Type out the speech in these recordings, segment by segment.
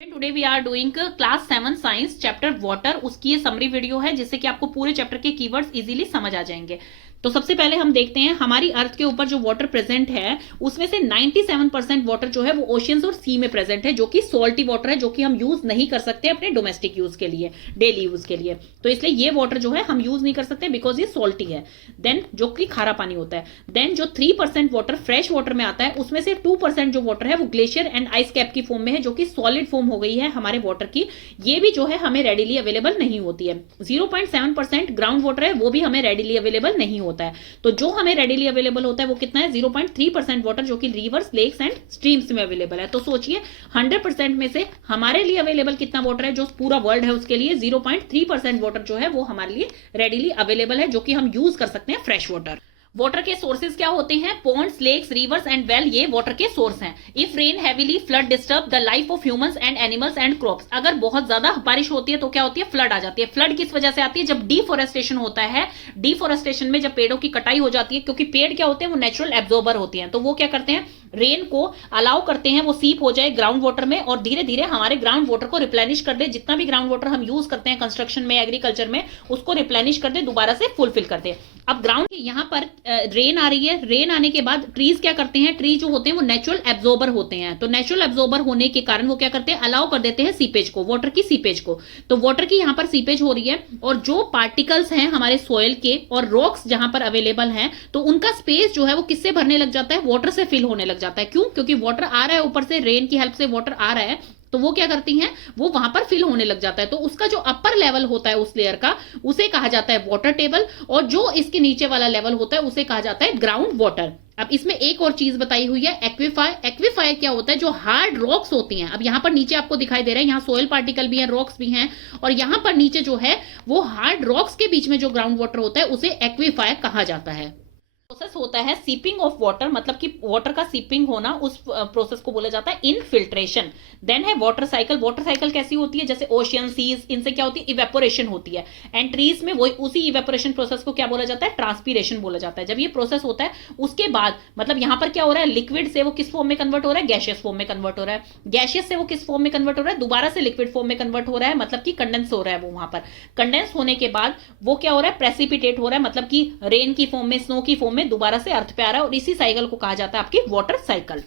Today we are doing class 7 science chapter water. उसकी ये summary video है जिससे कि आपको पूरे चैप्टर के कीवर्ड्स इजीली समझ आ जाएंगे। तो सबसे पहले हम देखते हैं हमारी अर्थ के ऊपर जो वाटर प्रेजेंट है उसमें से 97% वाटर जो है वो ओशियंस और सी में प्रेजेंट है, जो कि सॉल्टी वाटर है, जो कि हम यूज नहीं कर सकते अपने डोमेस्टिक यूज के लिए, डेली यूज के लिए। तो इसलिए ये वाटर जो है हम यूज नहीं कर सकते बिकॉज ये सॉल्टी है। देन जो कि खारा पानी होता है। देन जो 3% वाटर फ्रेश वाटर में आता है उसमें से 2% जो वाटर है वो ग्लेशियर एंड आइस कैप की फॉर्म में है, जो कि सॉलिड फॉर्म हो गई है हमारे वाटर की। ये भी जो है हमें रेडिली अवेलेबल नहीं होती है। 0.7% ग्राउंड वाटर है, वो भी हमें रेडिली अवेलेबल नहीं होता है। तो जो हमें रेडिली अवेलेबल होता है वो कितना है? 0.3% वाटर, जो कि रिवर्स, लेक्स एंड स्ट्रीम्स में अवेलेबल है। तो सोचिए 100% में से हमारे लिए अवेलेबल कितना वाटर है? जो पूरा वर्ल्ड है उसके लिए 0.3% वाटर जो है वो हमारे लिए रेडिली अवेलेबल है, जो कि हम यूज कर सकते हैं फ्रेश वाटर। वाटर के सोर्सेज क्या होते हैं? Ponds, lakes, rivers and well, ये वाटर के सोर्स हैं। If rain heavily flood disturb the life of humans and animals and crops. अगर बहुत ज्यादा बारिश होती है तो क्या होती है? फ्लड आ जाती है। फ्लड किस वजह से आती है? जब डिफोरेस्टेशन होता है। डिफोरेस्टेशन में जब पेड़ों की कटाई हो जाती है, क्योंकि पेड़ क्या होते हैं? वो नेचुरल एब्जॉर्बर होते हैं। तो वो क्या करते हैं? रेन को अलाउ करते हैं वो सीप हो जाए ग्राउंड वाटर में और धीरे धीरे हमारे ग्राउंड वाटर को रिप्लेनिश कर दे। जितना भी ग्राउंड वाटर हम यूज करते हैं कंस्ट्रक्शन में, एग्रीकल्चर में, उसको रिप्लेनिश कर दे, दोबारा से फुलफिल कर दे। अब ग्राउंड यहाँ पर रेन आ रही है। रेन आने के बाद ट्रीज क्या करते हैं? ट्री जो होते हैं वो नेचुरल एब्जॉर्बर होते हैं। तो नेचुरल एब्जॉर्बर होने के कारण वो क्या करते हैं? अलाउ कर देते हैं सीपेज को, वाटर की सीपेज को। तो वाटर की यहाँ पर सीपेज हो रही है और जो पार्टिकल्स हैं हमारे सॉइल के और रॉक्स जहां पर अवेलेबल हैं, तो उनका स्पेस जो है वो किससे भरने लग जाता है? वाटर से फिल होने लग जाता है। क्यों? क्योंकि वाटर आ रहा है ऊपर से, रेन की हेल्प से वाटर आ रहा है, तो वो क्या करती हैं? वो वहां पर फिल होने लग जाता है। तो उसका जो अपर लेवल होता है उस लेयर का, उसे कहा जाता है वाटर टेबल, और जो इसके नीचे वाला लेवल होता है उसे कहा जाता है ग्राउंड वाटर। अब इसमें एक और चीज बताई हुई है, एक्विफाई। एक्विफाई क्या होता है? जो हार्ड रॉक्स होती हैं। अब यहां पर नीचे आपको दिखाई दे रहा है, यहाँ सोयल पार्टिकल भी है, रॉक्स भी हैं, और यहां पर नीचे जो है वो हार्ड रॉक्स के बीच में जो ग्राउंड वाटर होता है उसे एक्विफाई कहा जाता है। प्रोसेस होता है सीपिंग ऑफ वाटर, मतलब कि वाटर का सीपिंग होना, उस प्रोसेस को बोला जाता है इनफिल्ट्रेशन। देन है वाटर साइकिल। वाटर साइकिल कैसी होती है? जैसे ओशियन, सीज, इनसे क्या होती है? इवेपोरेशन होती है। एंड ट्रीज में वही उसी इवेपोरेशन प्रोसेस को क्या बोला जाता है? ट्रांसपीरेशन बोला जाता है। जब ये प्रोसेस होता है उसके बाद मतलब यहां पर क्या हो रहा है? लिक्विड से वो किस फॉर्म में कन्वर्ट हो रहा है? गैशियस फॉर्म में कन्वर्ट हो रहा है। गैशियस से वो किस फॉर्म में कन्वर्ट हो रहा है? दोबारा से लिक्विड फॉर्म में कन्वर्ट हो रहा है, मतलब कि कंडेंस हो रहा है। वो वहां पर कंडेंस होने के बाद वो क्या हो रहा है? प्रेसिपिटेट हो रहा है, मतलब कि रेन की फॉर्म में, स्नो की फॉर्म में दोबारा से अर्थ पे आ रहा है, और इसी साइकिल को कहा जाता है आपकी वाटर साइकिल।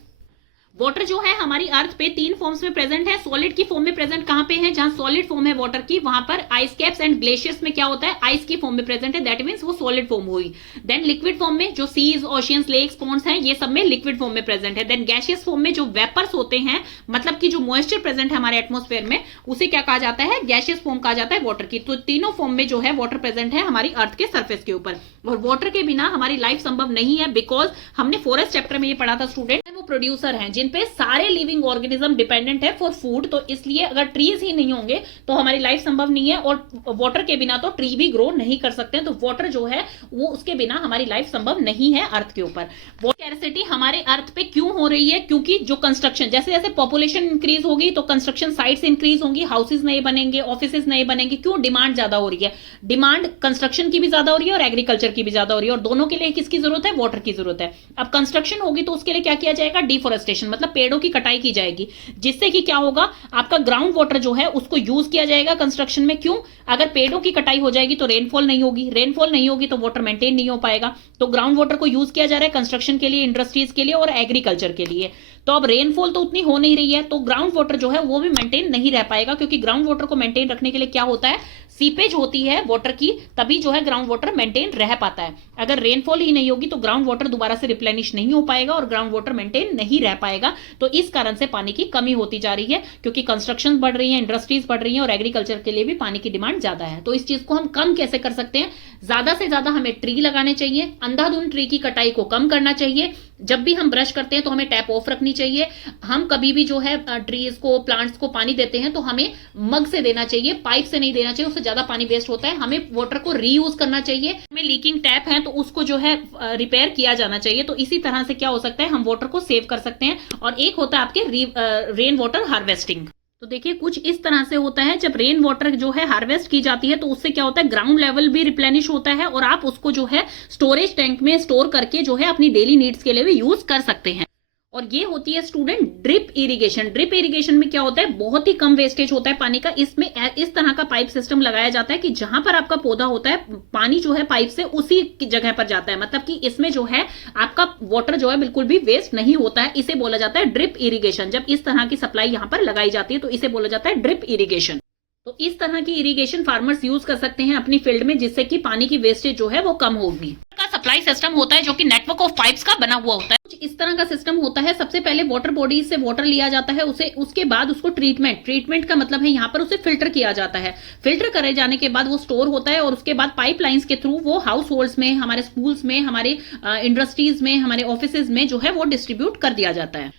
वाटर जो है हमारी अर्थ पे 3 फॉर्म्स में प्रेजेंट है। सॉलिड की फॉर्म में प्रेजेंट कहां पे है? जहां सॉलिड फॉर्म है वाटर की, वहां पर आइस कैप्स एंड ग्लेशियर्स में क्या होता है? आइस की फॉर्म में प्रेजेंट है, दैट मींस वो सॉलिड फॉर्म हुई। देन लिक्विड फॉर्म में जो सीज, ओशियंस, लेक्स, पॉन्ड्स हैं, ये सब में लिक्विड फॉर्म में प्रेजेंट है। देन गैशियस फॉर्म में जो वेपर्स होते हैं, मतलब कि जो मॉइस्चर प्रेजेंट है हमारे एटमोस्फेयर में, उसे क्या कहा जाता है? गैशियस फॉर्म कहा जाता है वाटर की। तो तीनों फॉर्म में जो है वाटर प्रेजेंट है हमारी अर्थ के सर्फेस के ऊपर। और वाटर के बिना हमारी लाइफ संभव नहीं है, बिकॉज हमने फॉरेस्ट चैप्टर में ये पढ़ा था स्टूडेंट, वो प्रोड्यूसर हैं जिन पे सारे लिविंग ऑर्गेनिज्म डिपेंडेंट है फॉर फूड। तो इसलिए अगर ट्रीज ही नहीं होंगे तो हमारी लाइफ संभव नहीं है, और वाटर के बिना तो ट्री भी ग्रो नहीं कर सकते। तो वाटर जो है वो, उसके बिना हमारी लाइफ संभव नहीं है अर्थ के ऊपर। वाटर स्कैर्सिटी हमारे अर्थ पे क्यों हो रही है? क्योंकि जो कंस्ट्रक्शन, जैसे जैसे पॉपुलेशन इंक्रीज होगी तो कंस्ट्रक्शन साइट्स इंक्रीज होंगी, हाउसेज नए बनेंगे, ऑफिसेज नए बनेंगे। क्यों? डिमांड ज्यादा हो रही है। डिमांड कंस्ट्रक्शन की भी ज्यादा हो रही है और एग्रीकल्चर की भी ज्यादा हो रही है, और दोनों के लिए किसकी जरूरत है? वाटर की जरूरत है। अब कंस्ट्रक्शन होगी तो उसके लिए क्या किया जाएगा? डिफोरेस्टेशन, मतलब पेड़ों की कटाई की जाएगी, जिससे कि क्या होगा? आपका ग्राउंड वाटर जो है उसको यूज किया जाएगा कंस्ट्रक्शन में। क्यों? अगर पेड़ों की कटाई हो जाएगी तो रेनफॉल नहीं होगी, रेनफॉल नहीं होगी तो वाटर मेंटेन नहीं हो पाएगा। तो ग्राउंड वाटर को यूज किया जा रहा है कंस्ट्रक्शन के लिए, इंडस्ट्रीज के लिए और एग्रीकल्चर के लिए। तो अब रेनफॉल तो उतनी हो नहीं रही है, तो ग्राउंड वाटर जो है वो भी मेंटेन नहीं रह पाएगा, क्योंकि ग्राउंड वाटर को मेंटेन रखने के लिए क्या होता है? सीपेज होती है वाटर की, तभी जो है ग्राउंड वाटर मेंटेन रह पाता है। अगर रेनफॉल ही नहीं होगी तो ग्राउंड वाटर दोबारा से रिप्लेनिश नहीं हो पाएगा और ग्राउंड वाटर मेंटेन नहीं रह पाएगा। तो इस कारण से पानी की कमी होती जा रही है, क्योंकि कंस्ट्रक्शन बढ़ रही है, इंडस्ट्रीज बढ़ रही है, और एग्रीकल्चर के लिए भी पानी की डिमांड ज्यादा है। तो इस चीज को हम कम कैसे कर सकते हैं? ज्यादा से ज्यादा हमें ट्री लगाने चाहिए, अंधाधुंध ट्री की कटाई को कम करना चाहिए। जब भी हम ब्रश करते हैं तो हमें टैप ऑफ रखनी चाहिए। हम कभी भी जो है ट्रीज को, प्लांट्स को पानी देते हैं तो हमें मग से देना चाहिए, पाइप से नहीं देना चाहिए, उससे ज्यादा पानी वेस्ट होता है। हमें वाटर को रीयूज करना चाहिए। हमें लीकिंग टैप है तो उसको जो है रिपेयर किया जाना चाहिए। तो इसी तरह से क्या हो सकता है? हम वाटर को सेव कर सकते हैं। और एक होता है आपके रेन वाटर हार्वेस्टिंग। तो देखिए कुछ इस तरह से होता है, जब रेन वाटर जो है हार्वेस्ट की जाती है तो उससे क्या होता है? ग्राउंड लेवल भी रिप्लेनिश होता है, और आप उसको जो है स्टोरेज टैंक में स्टोर करके जो है अपनी डेली नीड्स के लिए भी यूज कर सकते हैं। और ये होती है student drip irrigation. Drip irrigation में क्या होता है, बहुत ही कम वेस्टेज होता है पानी का। इसमें इस तरह का पाइप सिस्टम लगाया जाता है कि जहां पर आपका पौधा होता है पानी जो है पाइप से उसी जगह पर जाता है, मतलब कि इसमें जो है आपका वाटर जो है बिल्कुल भी वेस्ट नहीं होता है। इसे बोला जाता है ड्रिप इरिगेशन। जब इस तरह की सप्लाई यहां पर लगाई जाती है तो इसे बोला जाता है ड्रिप इरिगेशन। तो इस तरह की इरिगेशन फार्मर्स यूज कर सकते हैं अपनी फील्ड में, जिससे कि पानी की वेस्टेज जो है वो कम होगी। का सप्लाई सिस्टम होता है जो कि नेटवर्क ऑफ पाइप्स का बना हुआ होता है। कुछ इस तरह का सिस्टम होता है। सबसे पहले वाटर बॉडीज से वाटर लिया जाता है, उसे उसके बाद उसको ट्रीटमेंट का मतलब है यहाँ पर उसे फिल्टर किया जाता है। फिल्टर करे जाने के बाद वो स्टोर होता है और उसके बाद पाइपलाइंस के थ्रू वो हाउस होल्ड्स में, हमारे स्कूल्स में, हमारे इंडस्ट्रीज में, हमारे ऑफिसेज में जो है वो डिस्ट्रीब्यूट कर दिया जाता है।